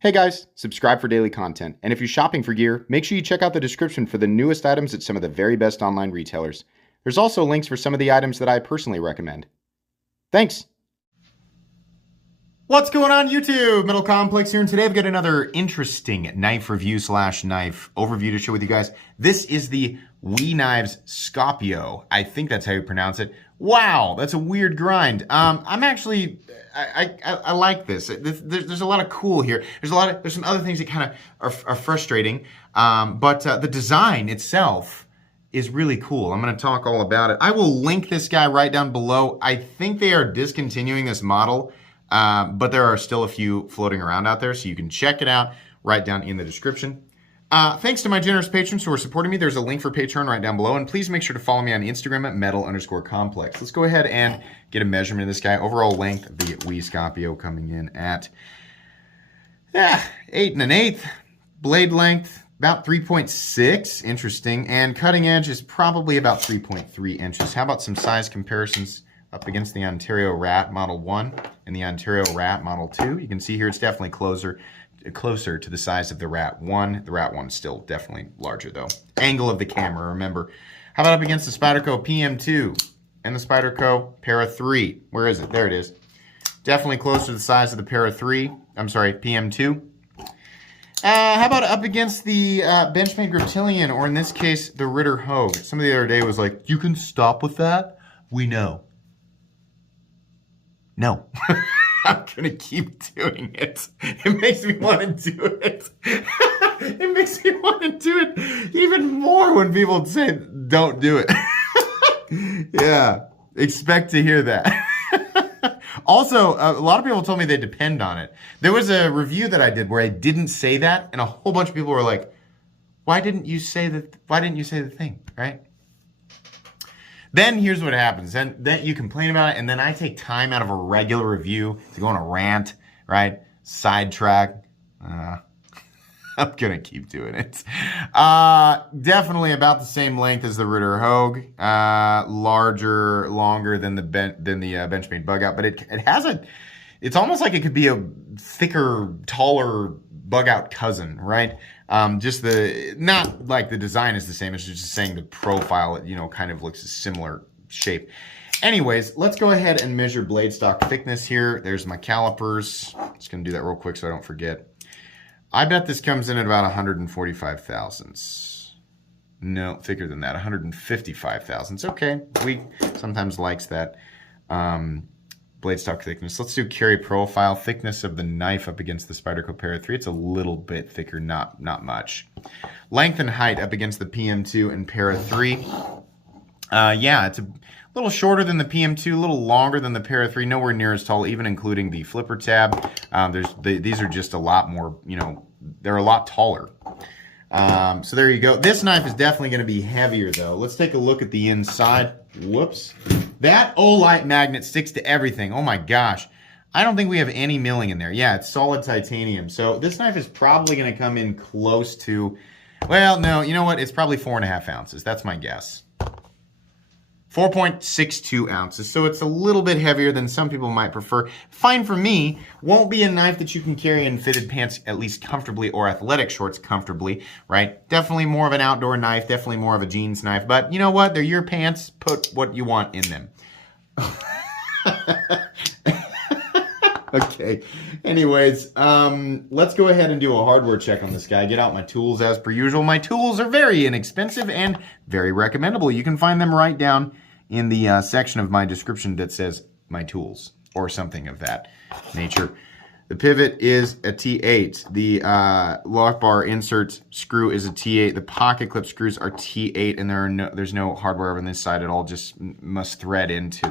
Hey guys, subscribe for daily content. And if you're shopping for gear, make sure you check out the description for the newest items at some of the very best online retailers. There's also links for some of the items that I personally recommend. Thanks! What's going on YouTube? Metal Complex here, and today I've got another interesting knife review slash knife overview to share with you guys. This is the WE Knives Scopio. I think that's how you pronounce it. Wow, that's a weird grind. I'm actually, I like this. There's a lot of cool here. There's some other things that kind of are frustrating, but the design itself is really cool. I'm going to talk all about it. I will link this guy right down below. I think they are discontinuing this model. But there are still a few floating around out there, so you can check it out right down in the description. Thanks to my generous patrons who are supporting me. There's a link for Patreon right down below, and please make sure to follow me on Instagram at metal_complex. Let's go ahead and get a measurement of this guy. Overall length, the WE Scopio coming in at 8 1/8. Blade length, about 3.6. Interesting. And cutting edge is probably about 3.3 inches. How about some size comparisons up against the Ontario Rat Model 1 and the Ontario Rat Model 2. You can see here it's definitely closer to the size of the Rat 1. The Rat 1 is still definitely larger though. Angle of the camera, remember. How about up against the Spyderco PM2 and the Spyderco Para 3? Where is it? There it is. Definitely closer to the size of the Para 3. I'm sorry, PM2. How about up against the Benchmade Griptilian, or in this case, the Ritter Hogue? Somebody the other day was like, you can stop with that? We know. No, I'm gonna keep doing it. It makes me want to do it. It makes me want to do it even more when people say, don't do it. Yeah, expect to hear that. Also, a lot of people told me they depend on it. There was a review that I did where I didn't say that, and a whole bunch of people were like, why didn't you say the thing, right? Then here's what happens. Then you complain about it, and then I take time out of a regular review to go on a rant, right? Sidetrack. I'm gonna keep doing it. Definitely about the same length as the Ritter Hogue. Larger, longer than the Benchmade Bug Out, but it has it's almost like it could be a thicker, taller Bug Out cousin, right? Not like the design is the same, it's just saying the profile, kind of looks a similar shape. Anyways, let's go ahead and measure blade stock thickness here. There's my calipers. Just gonna do that real quick so I don't forget. I bet this comes in at about 145 thousandths. No, thicker than that, 155 thousandths. Okay, we sometimes likes that. Blade stock thickness. Let's do carry profile. Thickness of the knife up against the Spyderco Para 3. It's a little bit thicker, not much. Length and height up against the PM2 and Para 3. Yeah, it's a little shorter than the PM2, a little longer than the Para 3, nowhere near as tall, even including the flipper tab. These are just a lot more, they're a lot taller. So there you go. This knife is definitely going to be heavier though. Let's take a look at the inside. Whoops. That Olight magnet sticks to everything. Oh my gosh. I don't think we have any milling in there. Yeah, it's solid titanium. So this knife is probably going to come in close to, well, no, you know what? It's probably 4.5 ounces. That's my guess. 4.62 ounces. So it's a little bit heavier than some people might prefer. Fine for me. Won't be a knife that you can carry in fitted pants at least comfortably, or athletic shorts comfortably, right? Definitely more of an outdoor knife. Definitely more of a jeans knife. But you know what? They're your pants. Put what you want in them. Okay. Anyways, let's go ahead and do a hardware check on this guy. Get out my tools as per usual. My tools are very inexpensive and very recommendable. You can find them right down in the section of my description that says my tools or something of that nature. The pivot is a T8. The lock bar insert screw is a T8. The pocket clip screws are T8, and there's no hardware on this side at all. Just must thread into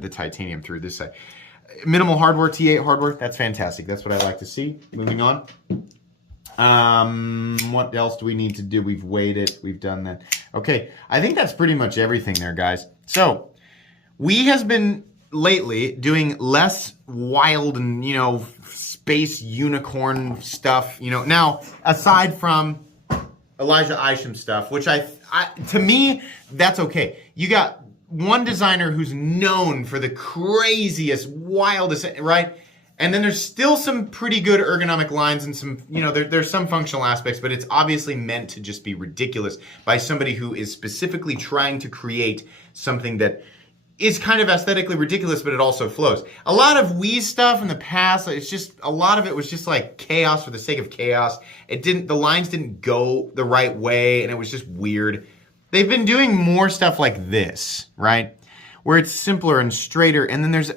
the titanium through this side. Minimal hardware, T8 hardware. That's fantastic. That's what I like to see. Moving on. What else do we need to do? We've weighed it. We've done that. Okay, I think that's pretty much everything there, guys. So, we has been lately doing less wild and, space unicorn stuff, Now, aside from Elijah Isham stuff, which to me, that's okay. You got one designer who's known for the craziest, wildest, right? And then there's still some pretty good ergonomic lines and some, there's some functional aspects, but it's obviously meant to just be ridiculous by somebody who is specifically trying to create something that is kind of aesthetically ridiculous, but it also flows. A lot of Wii stuff in the past, it's just, a lot of it was just like chaos for the sake of chaos. The lines didn't go the right way, and it was just weird. They've been doing more stuff like this, right? Where it's simpler and straighter, and then there's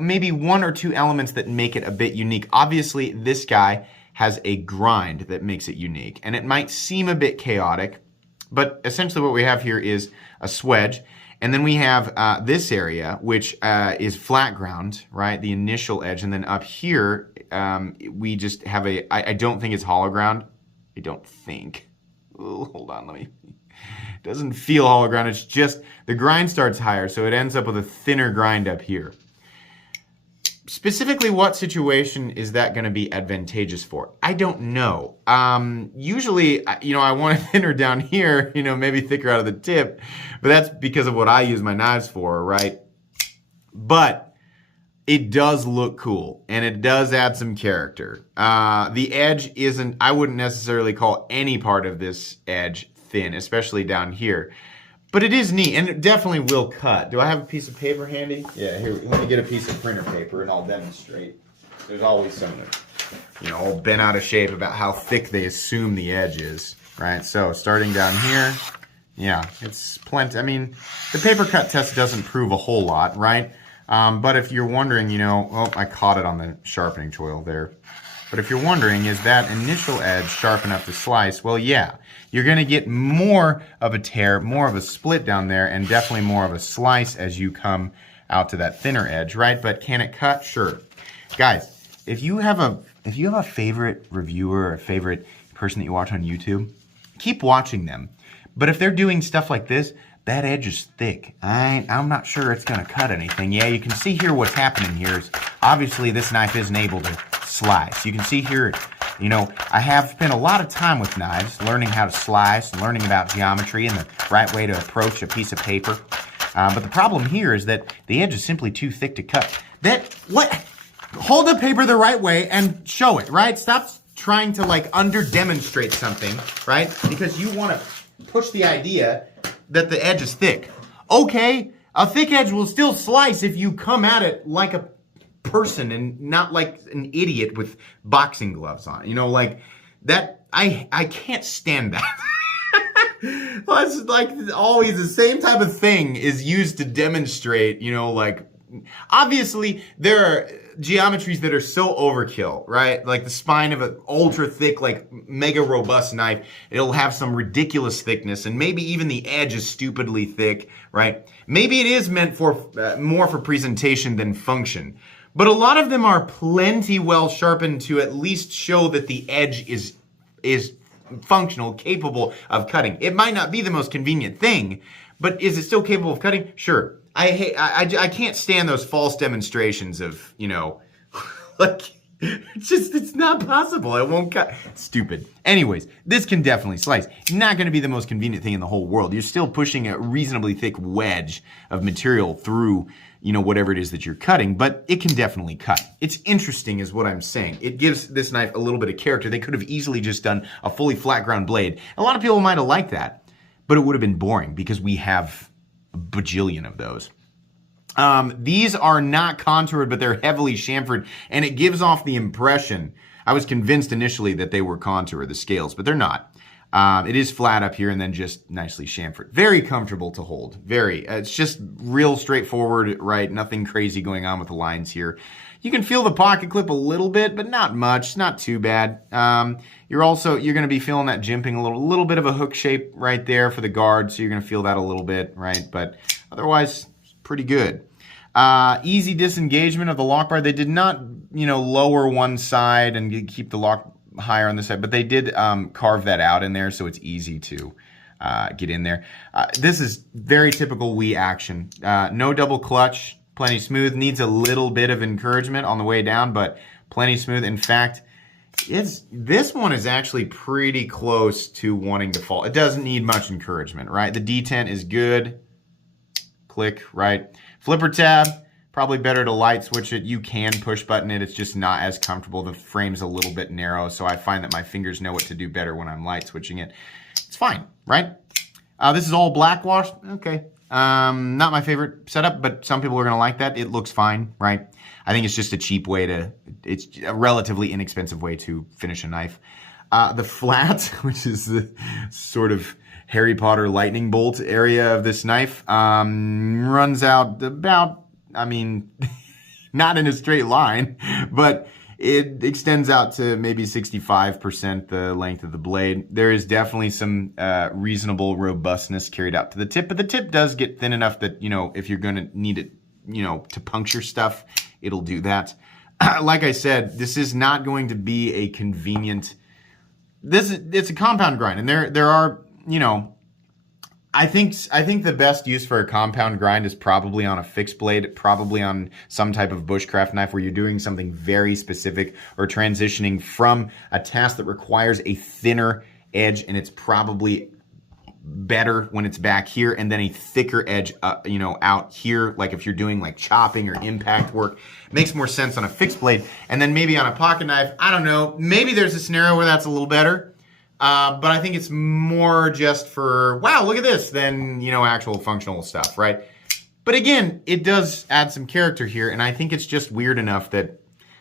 maybe one or two elements that make it a bit unique. Obviously, this guy has a grind that makes it unique, and it might seem a bit chaotic, but essentially what we have here is a swedge, and then we have this area, which is flat ground, right? The initial edge, and then up here, we just have I don't think it's hollow ground. I don't think. Ooh, hold on, it doesn't feel hollow ground. It's just the grind starts higher, so it ends up with a thinner grind up here. Specifically, what situation is that going to be advantageous for? I don't know. Usually, I want it thinner down here, maybe thicker out of the tip, but that's because of what I use my knives for, right? But it does look cool, and it does add some character. The edge isn't, I wouldn't necessarily call any part of this edge thin, especially down here. But it is neat, and it definitely will cut. Do I have a piece of paper handy? Yeah, here, let me get a piece of printer paper, and I'll demonstrate. There's always some that, all bent out of shape about how thick they assume the edge is, right? So, starting down here, yeah, it's plenty. I mean, the paper cut test doesn't prove a whole lot, right? But if you're wondering, oh, I caught it on the sharpening tool there. But if you're wondering, is that initial edge sharp enough to slice? Well, yeah. You're going to get more of a tear, more of a split down there, and definitely more of a slice as you come out to that thinner edge, right? But can it cut? Sure. Guys, if you have a favorite reviewer or a favorite person that you watch on YouTube, keep watching them. But if they're doing stuff like this, that edge is thick. I'm not sure it's going to cut anything. Yeah, you can see here what's happening here is obviously this knife isn't able to slice. You can see here, I have spent a lot of time with knives, learning how to slice and learning about geometry and the right way to approach a piece of paper. But the problem here is that the edge is simply too thick to cut. Hold the paper the right way and show it, right? Stop trying to under-demonstrate something, right? Because you want to push the idea that the edge is thick. Okay, a thick edge will still slice if you come at it like a person and not like an idiot with boxing gloves on. That I can't stand that. It's like always the same type of thing is used to demonstrate, obviously there are geometries that are so overkill, right? Like the spine of an ultra thick, mega robust knife, it'll have some ridiculous thickness, and maybe even the edge is stupidly thick, right? Maybe it is meant for more for presentation than function. But a lot of them are plenty well sharpened to at least show that the edge is functional, capable of cutting. It might not be the most convenient thing, but is it still capable of cutting? Sure. I can't stand those false demonstrations of, it's not possible. It won't cut. Stupid. Anyways, this can definitely slice. Not going to be the most convenient thing in the whole world. You're still pushing a reasonably thick wedge of material through, whatever it is that you're cutting, but it can definitely cut. It's interesting is what I'm saying. It gives this knife a little bit of character. They could have easily just done a fully flat ground blade. A lot of people might have liked that, but it would have been boring because we have a bajillion of those. These are not contoured, but they're heavily chamfered, and it gives off the impression. I was convinced initially that they were contoured, the scales, but they're not. It is flat up here and then just nicely chamfered. Very comfortable to hold. Very. It's just real straightforward, right? Nothing crazy going on with the lines here. You can feel the pocket clip a little bit, but not much. Not too bad. You're going to be feeling that jimping a little bit of a hook shape right there for the guard, so you're going to feel that a little bit, right? But otherwise, pretty good. Easy disengagement of the lock bar. They did not, lower one side and keep the lock higher on this side, but they did carve that out in there, so it's easy to get in there. This is very typical Wii action. No double clutch, plenty smooth. Needs a little bit of encouragement on the way down, but plenty smooth. In fact, this one is actually pretty close to wanting to fall. It doesn't need much encouragement, right? The detent is good. Click, right? Flipper tab, Probably better to light switch it. You can push button it. It's just not as comfortable. The frame's a little bit narrow, so I find that my fingers know what to do better when I'm light switching it. It's fine, right? This is all black washed. Okay. Not my favorite setup, but some people are going to like that. It looks fine, right? I think it's just a cheap way to, it's a relatively inexpensive way to finish a knife. The flat, which is the sort of Harry Potter lightning bolt area of this knife, runs out about, I mean, not in a straight line, but it extends out to maybe 65% the length of the blade. There is definitely some reasonable robustness carried out to the tip, but the tip does get thin enough that, you know, if you're going to need it, you know, to puncture stuff, it'll do that. Like I said, this is not going to be a convenient, it's a compound grind, and there are, you know, I think the best use for a compound grind is probably on a fixed blade, probably on some type of bushcraft knife where you're doing something very specific or transitioning from a task that requires a thinner edge, and it's probably better when it's back here, and then a thicker edge, you know, out here. Like if you're doing like chopping or impact work, it makes more sense on a fixed blade. And then maybe on a pocket knife, I don't know, maybe there's a scenario where that's a little better. But I think it's more just for, wow, look at this, than, you know, actual functional stuff, right? But again, it does add some character here, and I think it's just weird enough that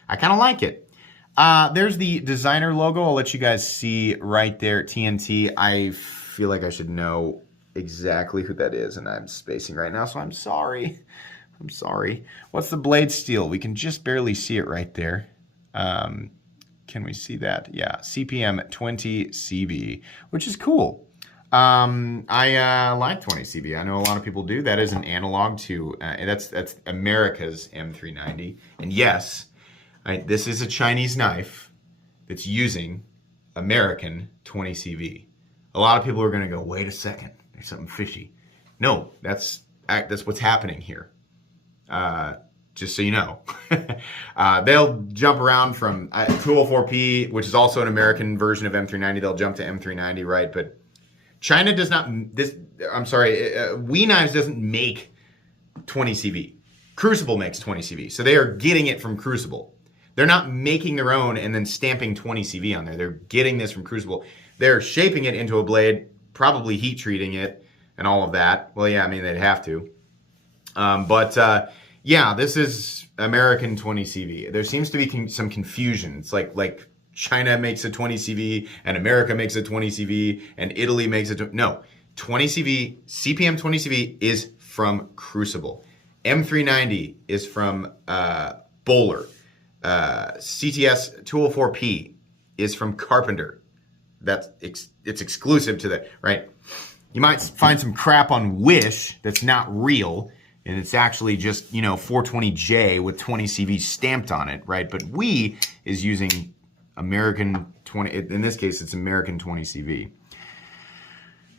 I kind of like it. There's the designer logo. I'll let you guys see right there, TNT. I feel like I should know exactly who that is, and I'm spacing right now, so I'm sorry. I'm sorry. What's the blade steel? We can just barely see it right there. Can we see that? Yeah, CPM 20 CB, which is cool. I like 20 CB. I know a lot of people do. That is an analog to, that's America's M390. And yes, this is a Chinese knife that's using American 20 CB. A lot of people are going to go, wait a second, there's something fishy. No, that's what's happening here. Just so you know. They'll jump around from 204P, which is also an American version of M390. They'll jump to M390, right? But China does not, We Knives doesn't make 20 CV. Crucible makes 20 CV. So they are getting it from Crucible. They're not making their own and then stamping 20 CV on there. They're getting this from Crucible. They're shaping it into a blade, probably heat treating it and all of that. Well, yeah, I mean, they'd have to. Yeah, this is American 20 CV. There seems to be some confusion. It's like China makes a 20 CV and America makes a 20 CV and Italy makes a... No, 20 CV, CPM 20 CV is from Crucible. M390 is from Bowler. CTS 204P is from Carpenter. It's exclusive to that, right? You might find some crap on Wish that's not real, and it's actually just, you know, 420J with 20 CV stamped on it, right? But we is using American 20, in this case, it's American 20 CV.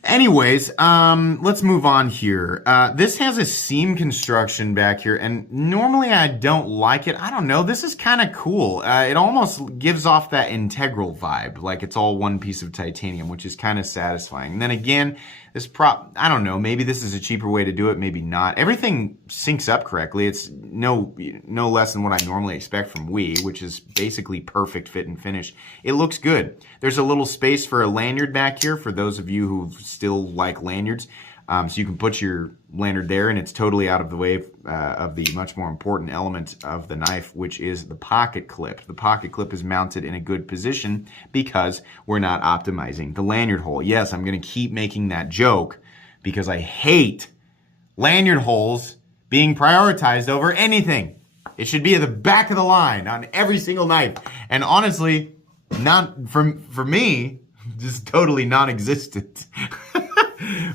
Anyways, let's move on here. This has a seam construction back here, and normally I don't like it. I don't know. This is kind of cool. It almost gives off that integral vibe, like it's all one piece of titanium, which is kind of satisfying. And then again, this prop, I don't know, maybe this is a cheaper way to do it, maybe not. Everything syncs up correctly. It's no less than what I normally expect from Wii, which is basically perfect fit and finish. It looks good. There's a little space for a lanyard back here for those of you who still like lanyards. So you can put your lanyard there, and it's totally out of the way of the much more important element of the knife, which is the pocket clip. The pocket clip is mounted in a good position because we're not optimizing the lanyard hole. Yes, I'm going to keep making that joke because I hate lanyard holes being prioritized over anything. It should be at the back of the line on every single knife. And honestly, not for me, just totally non-existent.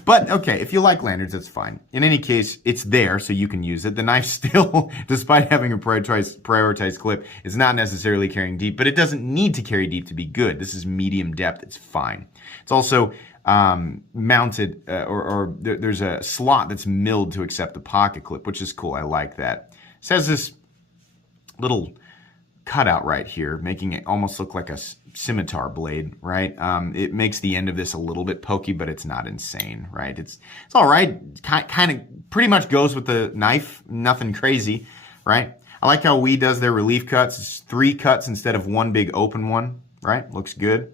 But okay, if you like lanyards, that's fine. In any case, it's there so you can use it. The knife still, despite having a prioritized clip, is not necessarily carrying deep, but it doesn't need to carry deep to be good. This is medium depth, it's fine. It's also mounted, there's a slot that's milled to accept the pocket clip, which is cool, I like that. It has this little cutout right here, making it almost look like a scimitar blade, right? It makes the end of this a little bit pokey, but it's not insane, right? It's all right. Kind of pretty much goes with the knife, nothing crazy. right? I like how WE does their relief cuts. It's 3 cuts instead of 1 big open one, right? Looks good.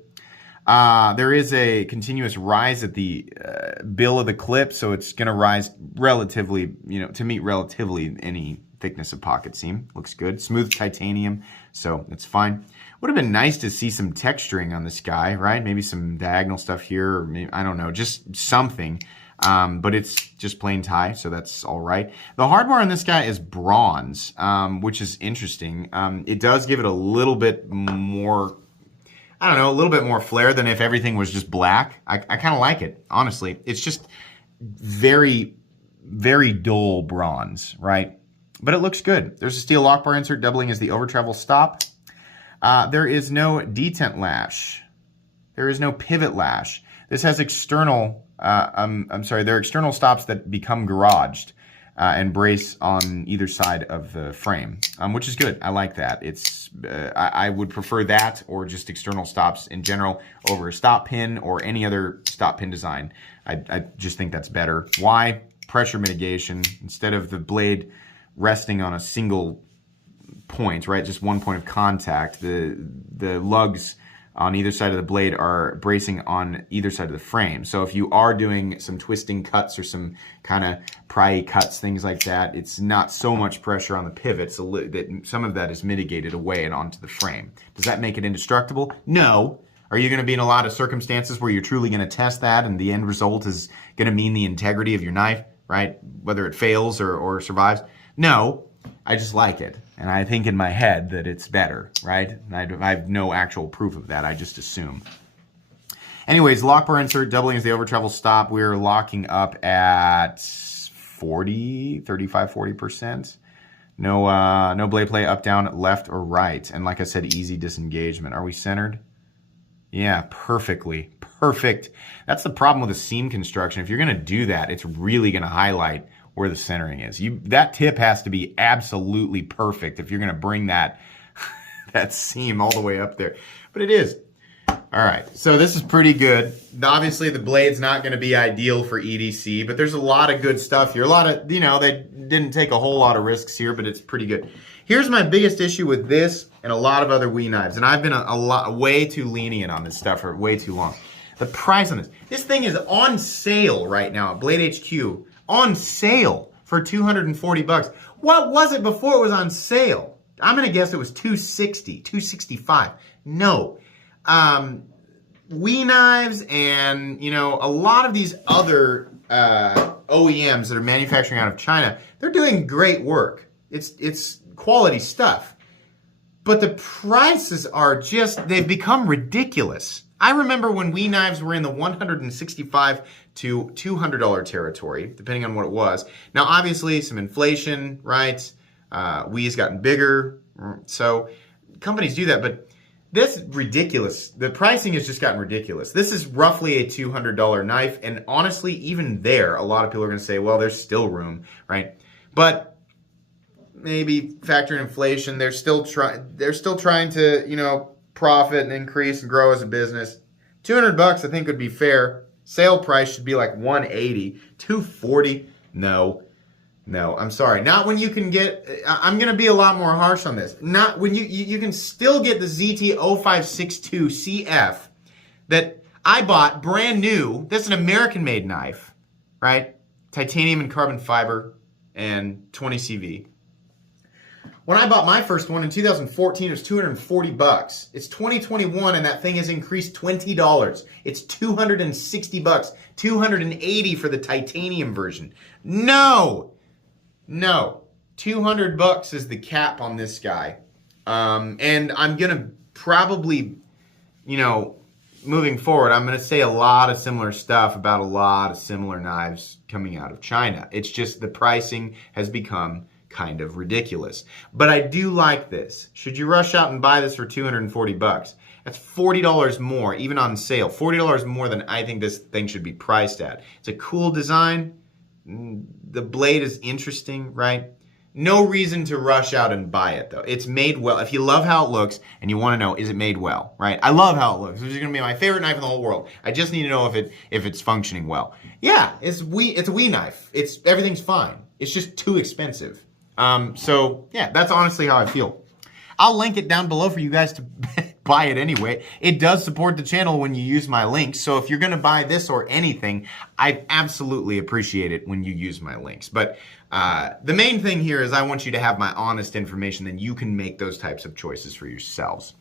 There is a continuous rise at the bill of the clip, so it's going to rise relatively, to meet relatively any thickness of pocket seam. Looks good. Smooth titanium, so it's fine. Would have been nice to see some texturing on this guy, right? Maybe some diagonal stuff here, or maybe, I don't know, just something. But it's just plain tie, so that's all right. The hardware on this guy is bronze, which is interesting. It does give it a little bit more, I don't know, a little bit more flair than if everything was just black. I kind of like it, honestly. It's just very, very dull bronze, right? But it looks good. There's a steel lock bar insert doubling as the over travel stop. There is no detent lash. There is no pivot lash. This has external, there are external stops that become garaged and brace on either side of the frame, which is good. I like that. I would prefer that or just external stops in general over a stop pin or any other stop pin design. I just think that's better. Why? Pressure mitigation. Instead of the blade resting on a single point, right? Just one point of contact. The lugs on either side of the blade are bracing on either side of the frame. So if you are doing some twisting cuts or some kind of pry cuts, things like that, it's not so much pressure on the pivots. Some of that is mitigated away and onto the frame. Does that make it indestructible? No. Are you going to be in a lot of circumstances where you're truly going to test that and the end result is going to mean the integrity of your knife, right? Whether it fails or survives? No. I just like it. And I think in my head that it's better, right? I have no actual proof of that. I just assume. Anyways, lock bar insert doubling as the over travel stop. We're locking up at 40%. No blade play up, down, left, or right. And like I said, easy disengagement. Are we centered? Yeah, perfectly. Perfect. That's the problem with a seam construction. If you're going to do that, it's really going to highlight where the centering is. That tip has to be absolutely perfect if you're going to bring that seam all the way up there. But it is. All right, so this is pretty good. Obviously, the blade's not going to be ideal for EDC, but there's a lot of good stuff here. A lot of, they didn't take a whole lot of risks here, but it's pretty good. Here's my biggest issue with this and a lot of other WE knives, and I've been way too lenient on this stuff for way too long. The price on this. This thing is on sale right now at Blade HQ. On sale for $240. What was it before it was on sale? I'm going to guess it was $260, $265. No. WE knives and, a lot of these other OEMs that are manufacturing out of China, they're doing great work. It's quality stuff. But the prices are they've become ridiculous. I remember when WE knives were in the $165 to $200 territory, depending on what it was. Now, obviously, some inflation, right? WE's gotten bigger, so companies do that. But this is ridiculous. The pricing has just gotten ridiculous. This is roughly a $200 knife, and honestly, even there, a lot of people are going to say, well, there's still room, right? But maybe factor in inflation. They're still trying to, profit and increase and grow as a business. $200 I think would be fair. Sale price should be like $180. $240? No, I'm sorry. Not when you can get, I'm going to be a lot more harsh on this. Not when you can still get the ZT0562 CF that I bought brand new. That's an American-made knife, right? Titanium and carbon fiber and 20 CV. When I bought my first one in 2014, it was $240. It's 2021 and that thing has increased $20. It's $260. $280 for the titanium version. No. $200 is the cap on this guy. And I'm going to probably, moving forward, I'm going to say a lot of similar stuff about a lot of similar knives coming out of China. It's just the pricing has become kind of ridiculous. But I do like this. Should you rush out and buy this for $240? That's $40 more, even on sale. $40 more than I think this thing should be priced at. It's a cool design. The blade is interesting, right? No reason to rush out and buy it, though. It's made well. If you love how it looks and you want to know, is it made well, right? I love how it looks. This is going to be my favorite knife in the whole world. I just need to know if it's functioning well. Yeah, it's a WE knife. Everything's fine. It's just too expensive. So yeah, that's honestly how I feel. I'll link it down below for you guys to buy it anyway. It does support the channel when you use my links. So if you're going to buy this or anything, I absolutely appreciate it when you use my links. But the main thing here is I want you to have my honest information, then you can make those types of choices for yourselves.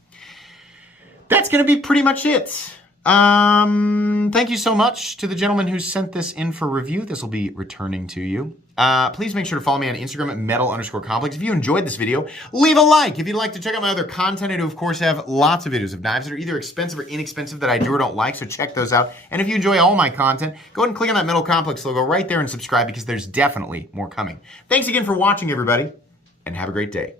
That's going to be pretty much it. Thank you so much to the gentleman who sent this in for review. This will be returning to you. Please make sure to follow me on Instagram at metal_complex. If you enjoyed this video, leave a like. If you'd like to check out my other content, I do, of course, have lots of videos of knives that are either expensive or inexpensive that I do or don't like, so check those out. And if you enjoy all my content, go ahead and click on that Metal Complex logo right there and subscribe because there's definitely more coming. Thanks again for watching, everybody, and have a great day.